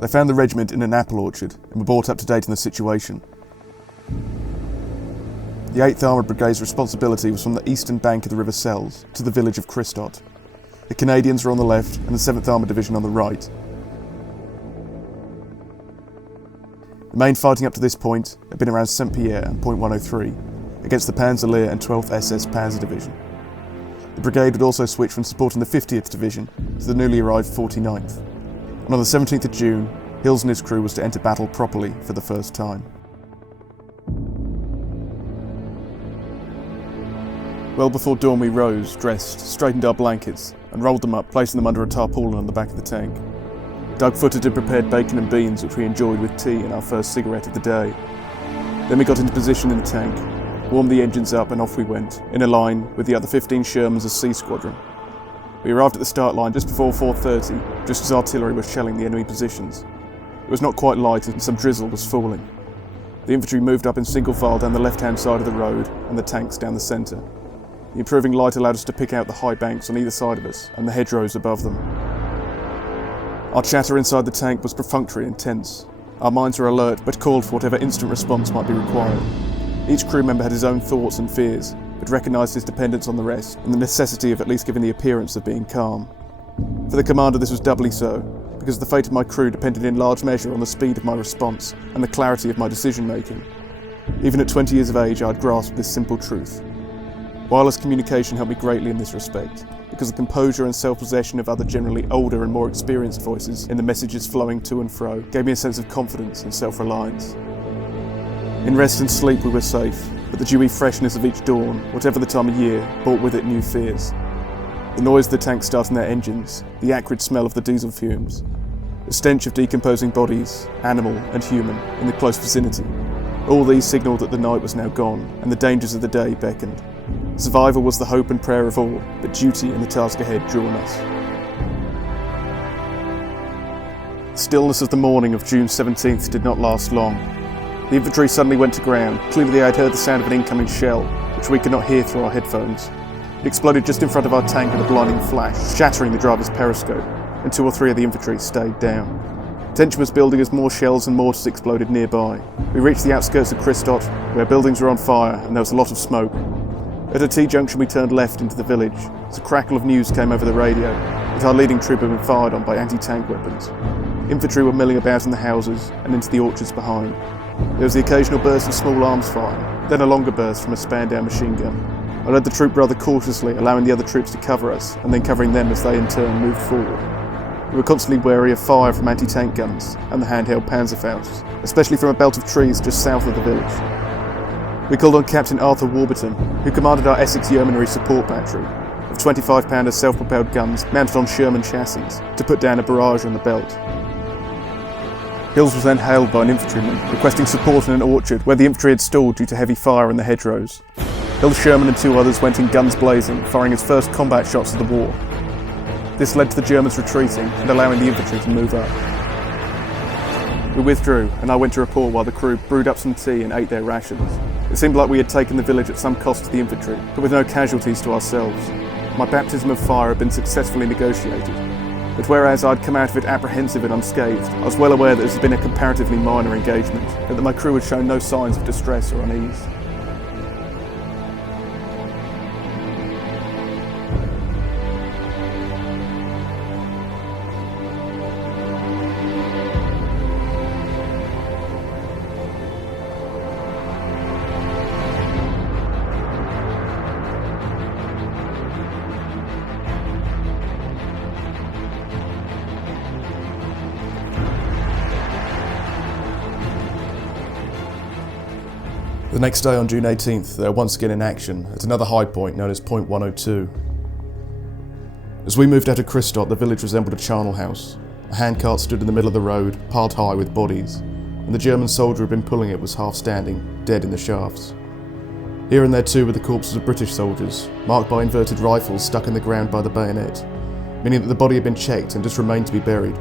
They found the regiment in an apple orchard and were brought up to date on the situation. The 8th Armoured Brigade's responsibility was from the eastern bank of the River Sells to the village of Christot. The Canadians were on the left and the 7th Armoured Division on the right. The main fighting up to this point had been around Saint-Pierre and Point 103 against the Panzerlehr and 12th SS Panzer Division. The brigade would also switch from supporting the 50th Division to the newly arrived 49th. And on the 17th of June, Hills and his crew was to enter battle properly for the first time. Well before dawn we rose, dressed, straightened our blankets, and rolled them up, placing them under a tarpaulin on the back of the tank. Doug Footed had prepared bacon and beans, which we enjoyed with tea and our first cigarette of the day. Then we got into position in the tank, warmed the engines up, and off we went, in a line with the other 15 Shermans as C Squadron. We arrived at the start line just before 4:30, just as artillery was shelling the enemy positions. It was not quite light and some drizzle was falling. The infantry moved up in single file down the left-hand side of the road and the tanks down the centre. The improving light allowed us to pick out the high banks on either side of us and the hedgerows above them. Our chatter inside the tank was perfunctory and tense. Our minds were alert but called for whatever instant response might be required. Each crew member had his own thoughts and fears, but recognised his dependence on the rest and the necessity of at least giving the appearance of being calm. For the commander this was doubly so, because the fate of my crew depended in large measure on the speed of my response and the clarity of my decision-making. Even at 20 years of age I had grasped this simple truth. Wireless communication helped me greatly in this respect, because the composure and self-possession of other generally older and more experienced voices in the messages flowing to and fro gave me a sense of confidence and self-reliance. In rest and sleep we were safe, but the dewy freshness of each dawn, whatever the time of year, brought with it new fears. The noise of the tanks starting their engines, the acrid smell of the diesel fumes, the stench of decomposing bodies, animal and human, in the close vicinity. All these signalled that the night was now gone, and the dangers of the day beckoned. Survival was the hope and prayer of all, but duty and the task ahead drew on us. The stillness of the morning of June 17th did not last long. The infantry suddenly went to ground. Clearly they had heard the sound of an incoming shell, which we could not hear through our headphones. It exploded just in front of our tank with a blinding flash, shattering the driver's periscope, and 2 or 3 of the infantry stayed down. Tension was building as more shells and mortars exploded nearby. We reached the outskirts of Christot, where buildings were on fire and there was a lot of smoke. At a T-junction we turned left into the village, as a crackle of news came over the radio that our leading troop had been fired on by anti-tank weapons. Infantry were milling about in the houses and into the orchards behind. There was the occasional burst of small arms fire, then a longer burst from a span-down machine gun. I led the troop rather cautiously, allowing the other troops to cover us, and then covering them as they in turn moved forward. We were constantly wary of fire from anti-tank guns and the handheld Panzerfausts, especially from a belt of trees just south of the village. We called on Captain Arthur Warburton, who commanded our Essex Yeomanry support battery, of 25-pounder self-propelled guns mounted on Sherman chassis, to put down a barrage on the belt. Hills was then hailed by an infantryman, requesting support in an orchard where the infantry had stalled due to heavy fire in the hedgerows. Hills, Sherman and 2 others went in guns blazing, firing his first combat shots of the war. This led to the Germans retreating and allowing the infantry to move up. We withdrew, and I went to report while the crew brewed up some tea and ate their rations. It seemed like we had taken the village at some cost to the infantry, but with no casualties to ourselves. My baptism of fire had been successfully negotiated. But whereas I'd come out of it apprehensive and unscathed, I was well aware that this had been a comparatively minor engagement, and that my crew had shown no signs of distress or unease. The next day on June 18th, they were once again in action at another high point known as Point 102. As we moved out of Christot, the village resembled a charnel house. A handcart stood in the middle of the road, piled high with bodies, and the German soldier who had been pulling it was half standing, dead in the shafts. Here and there too were the corpses of British soldiers, marked by inverted rifles stuck in the ground by the bayonet, meaning that the body had been checked and just remained to be buried.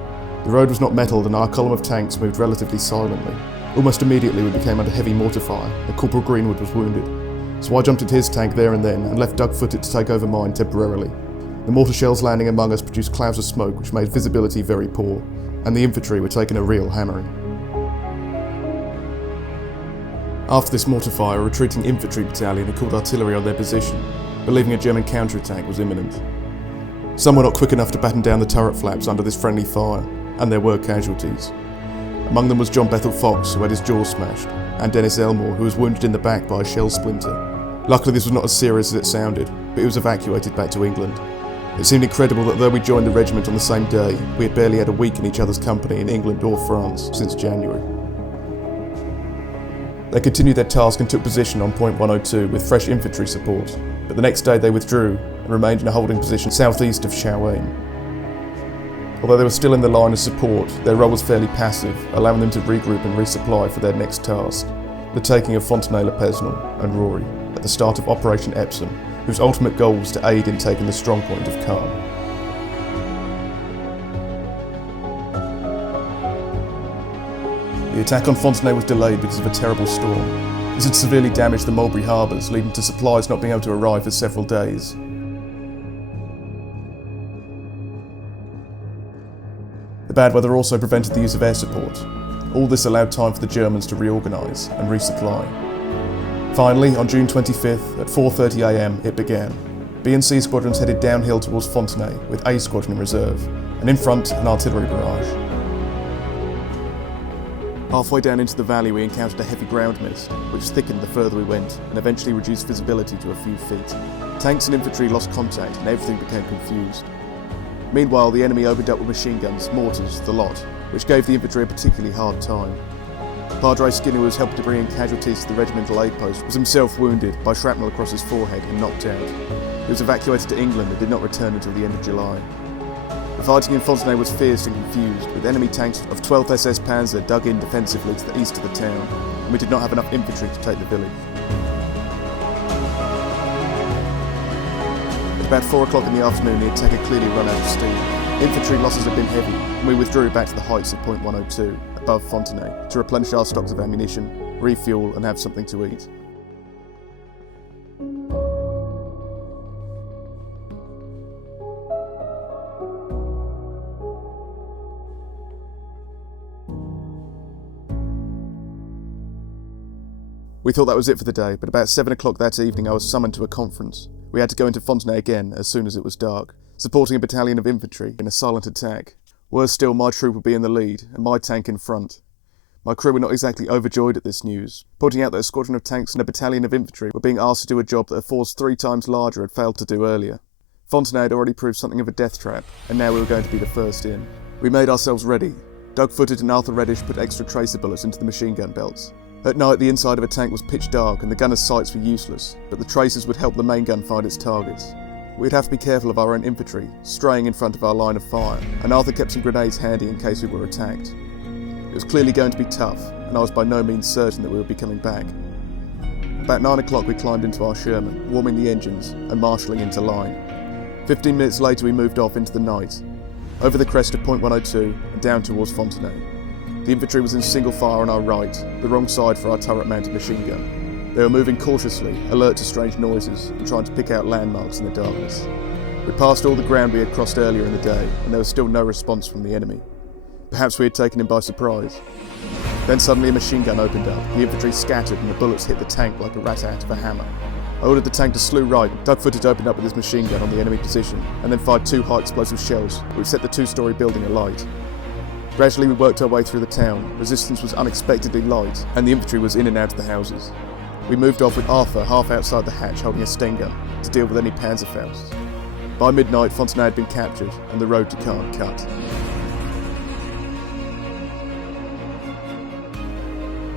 The road was not metalled and our column of tanks moved relatively silently. Almost immediately we became under heavy mortar fire, and Corporal Greenwood was wounded. So I jumped into his tank there and then, and left Doug Footed to take over mine temporarily. The mortar shells landing among us produced clouds of smoke which made visibility very poor, and the infantry were taking a real hammering. After this mortar fire, a retreating infantry battalion had called artillery on their position, believing a German counterattack was imminent. Some were not quick enough to batten down the turret flaps under this friendly fire, and there were casualties. Among them was John Bethel Fox, who had his jaw smashed, and Dennis Elmore, who was wounded in the back by a shell splinter. Luckily this was not as serious as it sounded, but he was evacuated back to England. It seemed incredible that though we joined the regiment on the same day, we had barely had a week in each other's company in England or France since January. They continued their task and took position on point 102 with fresh infantry support, but the next day they withdrew and remained in a holding position southeast of Sherwood. Although they were still in the line of support, their role was fairly passive, allowing them to regroup and resupply for their next task, the taking of Fontenay-le-Pesnel and Rory, at the start of Operation Epsom, whose ultimate goal was to aid in taking the strongpoint of Caen. The attack on Fontenay was delayed because of a terrible storm. This had severely damaged the Mulberry harbours, leading to supplies not being able to arrive for several days. The bad weather also prevented the use of air support. All this allowed time for the Germans to reorganise and resupply. Finally, on June 25th, at 4:30 am, it began. B and C squadrons headed downhill towards Fontenay, with A squadron in reserve, and in front, an artillery barrage. Halfway down into the valley we encountered a heavy ground mist, which thickened the further we went, and eventually reduced visibility to a few feet. Tanks and infantry lost contact, and everything became confused. Meanwhile, the enemy opened up with machine guns, mortars, the lot, which gave the infantry a particularly hard time. Padre Skinner, who was helping to bring in casualties to the regimental aid post, was himself wounded by shrapnel across his forehead and knocked out. He was evacuated to England and did not return until the end of July. The fighting in Fontenay was fierce and confused, with enemy tanks of 12th SS Panzer dug in defensively to the east of the town, and we did not have enough infantry to take the village. At about 4 o'clock in the afternoon, the attack had clearly run out of steam. Infantry losses had been heavy, and we withdrew back to the heights of point 102, above Fontenay, to replenish our stocks of ammunition, refuel and have something to eat. We thought that was it for the day, but about 7 o'clock that evening I was summoned to a conference. We had to go into Fontenay again as soon as it was dark, supporting a battalion of infantry in a silent attack. Worse still, my troop would be in the lead, and my tank in front. My crew were not exactly overjoyed at this news, pointing out that a squadron of tanks and a battalion of infantry were being asked to do a job that a force 3 times larger had failed to do earlier. Fontenay had already proved something of a death trap, and now we were going to be the first in. We made ourselves ready. Doug Footed and Arthur Reddish put extra tracer bullets into the machine gun belts. At night, the inside of a tank was pitch dark and the gunner's sights were useless, but the tracers would help the main gun find its targets. We'd have to be careful of our own infantry, straying in front of our line of fire, and Arthur kept some grenades handy in case we were attacked. It was clearly going to be tough, and I was by no means certain that we would be coming back. About 9 o'clock we climbed into our Sherman, warming the engines and marshalling into line. 15 minutes later we moved off into the night, over the crest of point 102 and down towards Fontenay. The infantry was in single file on our right, the wrong side for our turret-mounted machine gun. They were moving cautiously, alert to strange noises, and trying to pick out landmarks in the darkness. We passed all the ground we had crossed earlier in the day, and there was still no response from the enemy. Perhaps we had taken him by surprise. Then suddenly a machine gun opened up, the infantry scattered, and the bullets hit the tank like a rat out of a hammer. I ordered the tank to slew right. Doug Footed opened up with his machine gun on the enemy position, and then fired 2 high-explosive shells, which set the 2-storey building alight. Gradually we worked our way through the town. Resistance was unexpectedly light, and the infantry was in and out of the houses. We moved off with Arthur half outside the hatch holding a Sten gun to deal with any Panzerfausts. By midnight, Fontenay had been captured, and the road to Caen cut.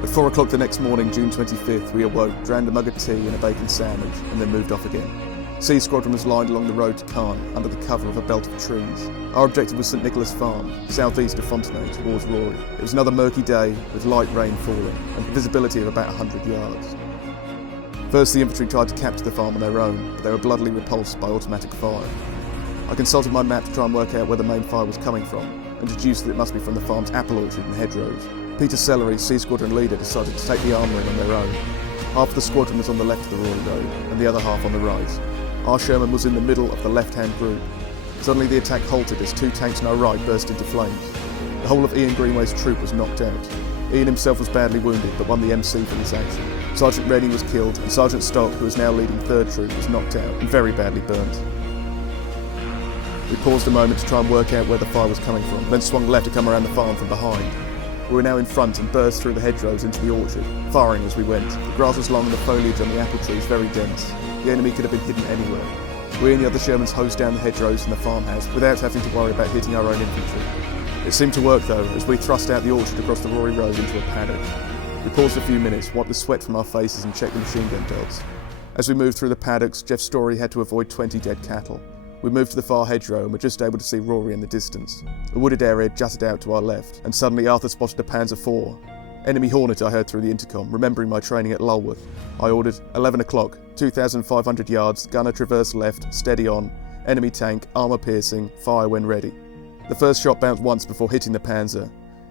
At 4 o'clock the next morning, June 25th, we awoke, drank a mug of tea and a bacon sandwich, and then moved off again. C Squadron was lined along the road to Caen, under the cover of a belt of trees. Our objective was St Nicholas Farm, southeast of Fontenay, towards Rory. It was another murky day, with light rain falling, and visibility of about 100 yards. First the infantry tried to capture the farm on their own, but they were bloodily repulsed by automatic fire. I consulted my map to try and work out where the main fire was coming from, and deduced that it must be from the farm's apple orchard and hedgerows. Peter Sellery, C Squadron leader, decided to take the armouring on their own. Half of the squadron was on the left of the Rory Road, and the other half on the right. Our Sherman was in the middle of the left-hand group. Suddenly the attack halted as 2 tanks on our right burst into flames. The whole of Ian Greenway's troop was knocked out. Ian himself was badly wounded, but won the MC for this action. Sergeant Reddy was killed, and Sergeant Stock, who was now leading 3rd Troop, was knocked out and very badly burnt. We paused a moment to try and work out where the fire was coming from, then swung left to come around the farm from behind. We were now in front and burst through the hedgerows into the orchard, firing as we went. The grass was long and the foliage on the apple trees very dense. The enemy could have been hidden anywhere. We and the other Shermans hosed down the hedgerows and the farmhouse without having to worry about hitting our own infantry. It seemed to work though, as we thrust out the orchard across the Rory Road into a paddock. We paused a few minutes, wiped the sweat from our faces and checked the machine gun dogs. As we moved through the paddocks, Jeff Story had to avoid 20 dead cattle. We moved to the far hedgerow and were just able to see Rory in the distance. A wooded area jutted out to our left, and suddenly Arthur spotted a Panzer IV. Enemy Hornet, I heard through the intercom, remembering my training at Lulworth. I ordered 11 o'clock, 2,500 yards, gunner traverse left, steady on, enemy tank, armour piercing, fire when ready. The first shot bounced once before hitting the Panzer.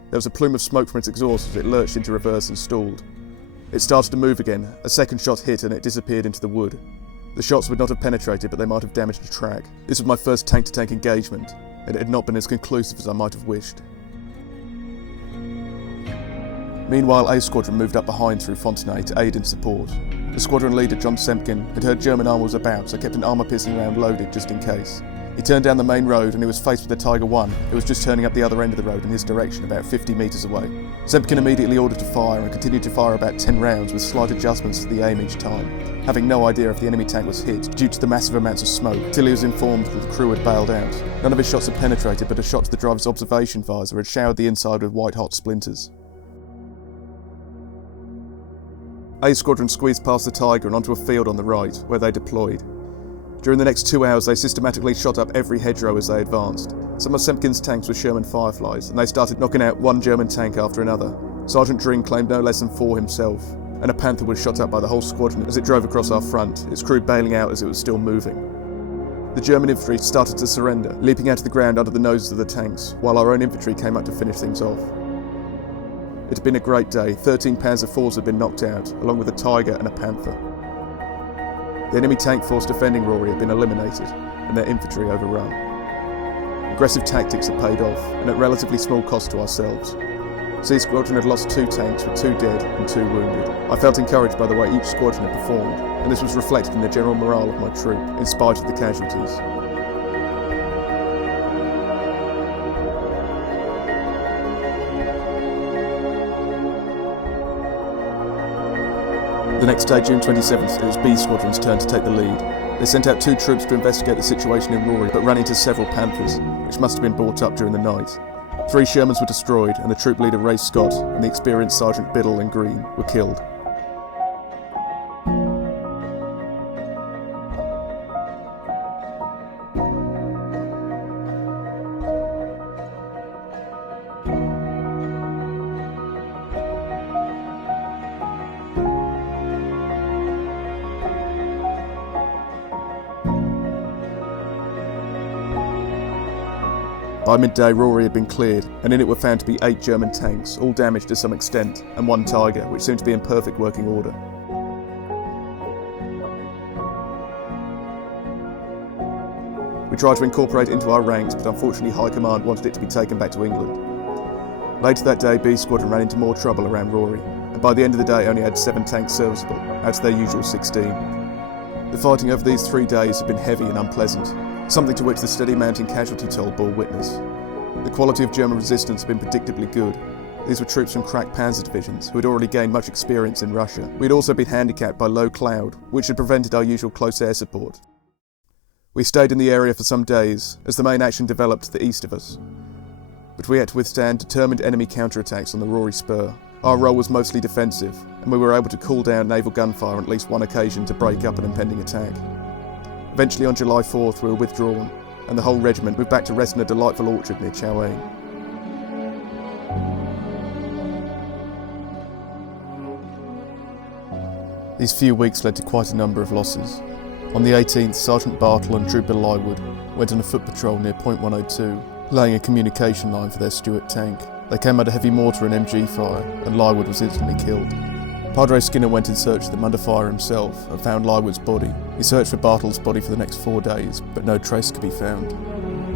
There was a plume of smoke from its exhaust as it lurched into reverse and stalled. It started to move again, a second shot hit and it disappeared into the wood. The shots would not have penetrated, but they might have damaged a track. This was my first tank-to-tank engagement, and it had not been as conclusive as I might have wished. Meanwhile, A Squadron moved up behind through Fontenay to aid and support. The squadron leader, John Sempkin, had heard German armour was about, so kept an armour-piercing round loaded just in case. He turned down the main road and he was faced with a Tiger I, who was just turning up the other end of the road in his direction, about 50 metres away. Sempkin immediately ordered to fire and continued to fire about 10 rounds with slight adjustments to the aim each time, having no idea if the enemy tank was hit due to the massive amounts of smoke, till he was informed that the crew had bailed out. None of his shots had penetrated, but a shot to the driver's observation visor had showered the inside with white-hot splinters. A Squadron squeezed past the Tiger and onto a field on the right, where they deployed. During the next 2 hours, they systematically shot up every hedgerow as they advanced. Some of Sempkin's tanks were Sherman Fireflies, and they started knocking out one German tank after another. Sergeant Dring claimed no less than 4 himself, and a Panther was shot up by the whole squadron as it drove across our front, its crew bailing out as it was still moving. The German infantry started to surrender, leaping out of the ground under the noses of the tanks, while our own infantry came up to finish things off. It had been a great day. 13 Panzer IVs had been knocked out, along with a Tiger and a Panther. The enemy tank force defending Rory had been eliminated, and their infantry overrun. Aggressive tactics had paid off, and at relatively small cost to ourselves. C Squadron had lost 2 tanks with 2 dead and 2 wounded. I felt encouraged by the way each squadron had performed, and this was reflected in the general morale of my troop, in spite of the casualties. The next day, June 27th, it was B Squadron's turn to take the lead. They sent out 2 troops to investigate the situation in Rory, but ran into several Panthers, which must have been brought up during the night. 3 Shermans were destroyed, and the troop leader Ray Scott and the experienced Sergeant Biddle and Green were killed. By midday, Rory had been cleared, and in it were found to be 8 German tanks, all damaged to some extent, and 1 Tiger, which seemed to be in perfect working order. We tried to incorporate it into our ranks, but unfortunately High Command wanted it to be taken back to England. Later that day, B Squadron ran into more trouble around Rory, and by the end of the day only had 7 tanks serviceable, out of their usual 16. The fighting over these 3 days had been heavy and unpleasant, something to which the steady mounting casualty toll bore witness. The quality of German resistance had been predictably good. These were troops from crack panzer divisions who had already gained much experience in Russia. We had also been handicapped by low cloud, which had prevented our usual close air support. We stayed in the area for some days as the main action developed to the east of us, but we had to withstand determined enemy counterattacks on the Rory Spur. Our role was mostly defensive, and we were able to cool down naval gunfire on at least one occasion to break up an impending attack. Eventually on July 4th we were withdrawn, and the whole regiment moved back to rest in a delightful orchard near Chowang. These few weeks led to quite a number of losses. On the 18th, Sergeant Bartle and Trooper Lywood went on a foot patrol near Point 102, laying a communication line for their Stuart tank. They came under heavy mortar and MG fire, and Lywood was instantly killed. Padre Skinner went in search of them under fire himself and found Lywood's body. He searched for Bartle's body for the next 4 days, but no trace could be found.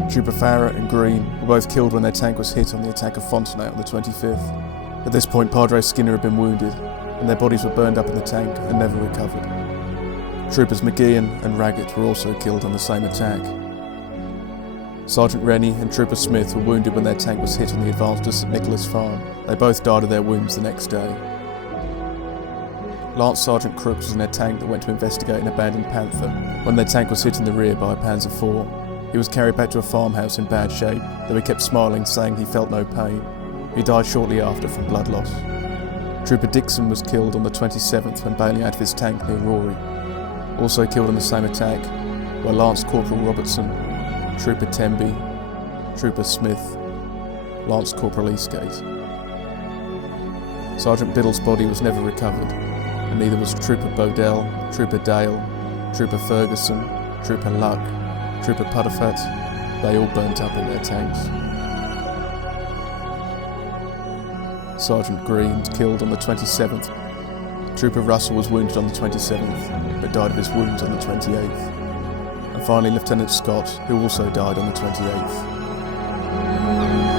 Trooper Farrer and Green were both killed when their tank was hit on the attack of Fontenay on the 25th. At this point, Padre Skinner had been wounded, and their bodies were burned up in the tank and never recovered. Troopers McGeehan and Raggett were also killed on the same attack. Sergeant Rennie and Trooper Smith were wounded when their tank was hit on the advance to St Nicholas Farm. They both died of their wounds the next day. Lance Sergeant Crooks was in their tank that went to investigate an abandoned Panther when their tank was hit in the rear by a Panzer IV. He was carried back to a farmhouse in bad shape, though he kept smiling, saying he felt no pain. He died shortly after from blood loss. Trooper Dixon was killed on the 27th when bailing out of his tank near Rory. Also killed in the same attack were Lance Corporal Robertson, Trooper Temby, Trooper Smith, Lance Corporal Eastgate. Sergeant Biddle's body was never recovered, and neither was Trooper Bodell, Trooper Dale, Trooper Ferguson, Trooper Luck, Trooper Pudderfat. They all burnt up in their tanks. Sergeant Green was killed on the 27th. Trooper Russell was wounded on the 27th, but died of his wounds on the 28th. And finally Lieutenant Scott, who also died on the 28th.